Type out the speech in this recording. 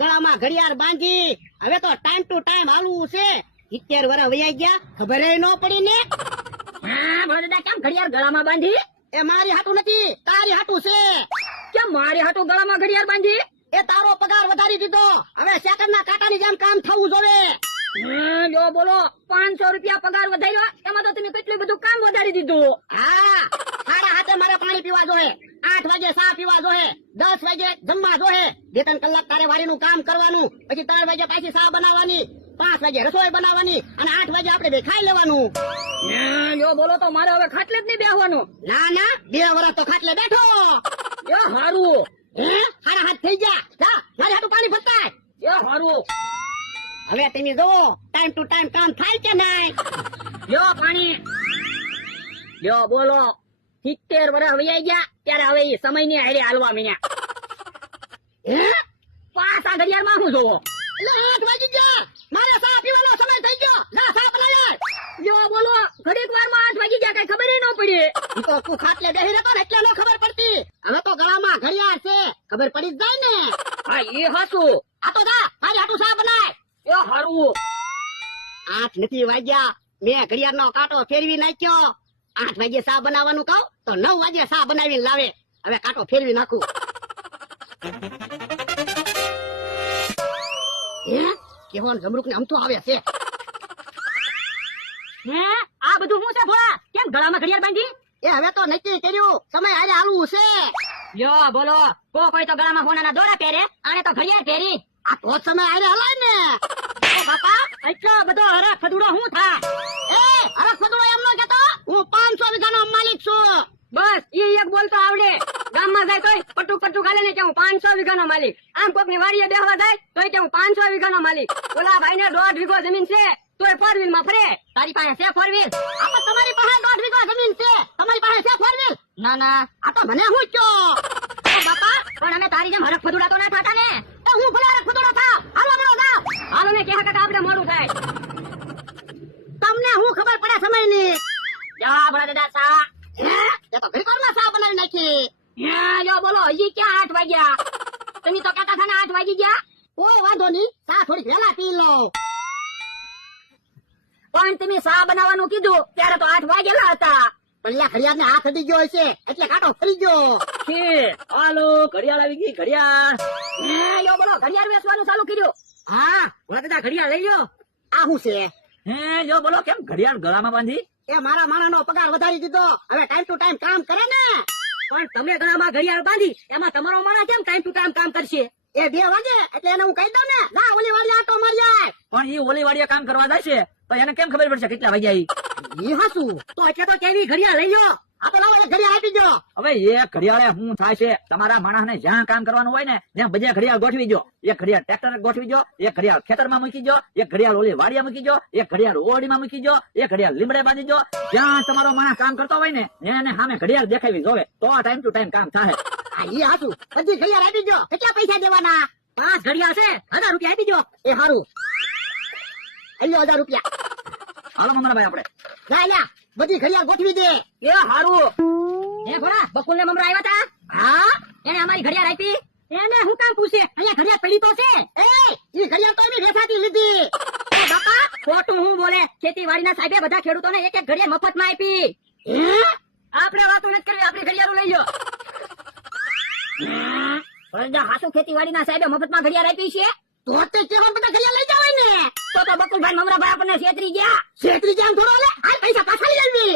ગળામાં ઘડિયાળ બાંધી હવે તો ટાઈમ ટુ ટાઈમ હાલવું છે 70 વર્ષ વયા ગયા ખબર ન પડી ને હા ભોળા કેમ ઘડિયાળ ગળામાં બાંધી? એ મારી હાટું નથી તારી હાટું છે કેમ મારી હાટુ ગળામાં ઘડિયાળ બાંધી? એ તારો પગાર વધારી દીધો હવે સેકન્ડના કાંટાની જેમ કામ થવું જોવે જો બોલો 500 રૂપિયા પગાર વધાર્યો એમાં તો તમે કેટલું બધું કામ વધારી દીધું. હા સાડા હાથે મારે પાણી પીવા જોહે 8 વાગે ચા પીવા જોહે 10 વાગે જમવા જોહે 2-3 કલાક તારે વાડીનું કામ કરવાનું પછી 3 વાગે પાછી ચા બનાવવાની 5 વાગે રસોઈ બનાવવાની અને 8 વાગે આપણે બે ખાઈ લેવાનું. જો બોલો તો મારે હવે ખાટલે જ નહીં બેસવાનું. ના ના 2 વર્ષ તો ખાટલે બેઠો એ હારું હે સાડા હાથ થઈ ગયા જા મારી હાટું પાણી ભરતાય એ હારું હવે તમે જોવો ટાઈમ ટુ ટાઈમ કામ થાય કે નહીં. લ્યો પાણી લ્યો બોલો 70 વર્ષ વૈયા ગયા ત્યારે હવે એ સમયની હારે હાલવા મીન્યા. હે પાછા ઘડિયાળમાં શું જોવો? એટલે 8 વાગી ગયા મારે ચા પીવાનો સમય થઈ ગયો જા ચા બનાવ. લ્યો બોલો ઘડીક વારમાં 8 વાગી ગયા કઈ ખબર ન પડી. ઈ તો તું ખાટલે બેહી રહેતો ને એટલે ન ખબર પડતી હવે તો ગળામાં ઘડિયાળ છે ખબર પડી જ જાય ને. હા એ હાસું આ તો જા મારી હાટું ચા બનાય. એ હારું 8 નથી વાગ્યા મેં ઘડિયાળનો કાંટો ફેરવી નાખ્યો 8 વાગે ચા બનાવવાનું કહું તો 9 વાગે ચા બનાવીને લાવે હવે કાંટો ફેરવી નાખું. હે કેવન જમરૂક ને આમ તો આવે છે. હે આ બધું શું છે ભોળા? કેમ ગળામાં ઘડિયાળ બાંધી? એ હવે તો નક્કી કર્યું સમય હારે હાલવું છે. લ્યો બોલો કોઈ તો ગળામાં સોનાના દોરા પહેરે આને તો ઘડિયાળ પહેરી. આ તો જ સમય હારે હલાય ને. ઓ બાપા એટલો બધો હરખ ફદુડો શું થા? એ અરે ખોદડો એમ ન કહેતો હું 500 વીઘાનો માલિક છું. બસ ઈ એક બોલતો આવડે. ગામમાં જાય તોય પટુ ખાલે ને કે હું 500 વીઘાનો માલિક. આમ કોક ની વાડીએ બેહવા જાય તોય કે હું 500 વીઘાનો માલિક. ઓલા ભાઈ ને 1.5 વીઘો જમીન છે તોય 4 વ્હીલ માં ફરે. તારી પાસે છે 4 વ્હીલ? આ તો તમારી પાસે 1.5 વીઘા જમીન છે તમારી પાસે છે 4 વ્હીલ? ના ના આ તો મને હું કયો. ઓ બાપા પણ અમે તારી જેમ હરખ ફદુડા તો ના થાતા ને. તો હું ભલે અરે ખોદડો થાવ હાલો મળો જાવ. હાલો ને કે કાકા આપણે મોડું થાય. તમને હું ખબર પડે સમયની. જા ભલા દાદા સા. હે એ તો ઘડીકવારમાં ચા બનાવી નાખી. હે લ્યો બોલો હજી ક્યાં 8 વાગ્યા? તમે તો કહેતા હતા ને 8 વાગી ગયા. કોઈ વાંધો નહીં ચા થોડીક વહેલા પી લો. પણ તમે સા બનાવવાનું કીધું ત્યારે તો 8 વાગેલા હતા. પણ ઘડિયાળને હાથ અડી ગયો હશે એટલે કાંટો ફરી ગયો. હાલો ઘડિયાળ આવી ગઈ ઘડિયાળ. હે લ્યો બોલો ઘડિયાળ વેચવાનું ચાલુ કર્યું. હા ભલા દાદા ઘડિયાળ લઈ લ્યો. આ શું છે? હે લ્યો બોલો કેમ ઘડિયાળ ગળામાં બાંધી? એ મારા માણાનો પગાર વધારી દીધો હવે ટાઈમ ટુ ટાઈમ કામ કરે ને. પણ તમે ગળામાં ઘડિયાળ બાંધી એમાં તમારો માણસ કેમ ટાઈમ ટુ ટાઈમ કામ કરશે? એ 2 વાગે એટલે એને હું કહી દઉં ને જા ઓલી વાળી આટો મારી આય. પણ એ ઓલી વાડીએ કામ કરવા જાય છે તો એને કેમ ખબર પડશે કેટલા વાગ્યા ઈ? ઈ હાસું તો એટલે તો કેવી ઘડિયાળ લઈ લ્યો. આ તો લાવો એ ઘડિયાળ આપી દો. હવે એ ઘડિયાળે શું થાય છે તમારા માણસને જ્યાં કામ કરવાનું હોય ને ત્યાં બધે ઘડિયાળ ગોઠવી દો. એક ઘડિયાળ ટ્રેક્ટર ગોઠવી દો, એક ઘડિયાળ ખેતરમાં મૂકી દો, એક ઘડિયાળ ઓલી વાડીએ મૂકી દો, એક ઘડિયાળ ઓરડીમાં મૂકી દો, એક ઘડિયાળ લીમડે બાંધી દો. જ્યાં તમારો માણસ કામ કરતો હોય ને એને સામે ઘડિયાળ દેખાવી જોવે તો ટાઈમ ટુ ટાઈમ કામ થાય. આ ઈ હાસું બધી ઘડિયાળ આપી દો. કેટલા પૈસા દેવાના? 5 ઘડિયાળ છે 1000 રૂપિયા આપી દો. એ હારું અલ્યો 1000 રૂપિયા. હાલો મમરાભાઈ આપણે જા લ્યા બધી ઘડિયાળ ગોઠવી દે. એ હારું. હે ભોળા બકુલ ને મમરા આવ્યા હતા? હા એને અમારી ઘડિયાળ આપી. એને હું કામ પૂછે? અહીંયા ઘડિયાળ પડી તો છે. એ ઈ ઘડિયાળ તો એની વેચાતી લીધી. ઓ બાપા ખોટું હું બોલે? ખેતીવાડીના સાહેબે બધા ખેડૂતોને એક એક ઘડિયાળ મફતમાં આપી. હે આપણે વાતો નથી કરવી આપણી ઘડિયાળો લઈ લો. પણ હાસુ ખેતીવાડીના સાહેબે મફતમાં ઘડિયાળ આપી છે તો તે કેવા બધા ઘડિયાળ લઈ જવાય ને. તો બકુલભાઈ મમરાભાઈ આપણને છેતરી ગયા. શેતરી જામ થોડો લે આ પૈસા પાછા લઈ આવી.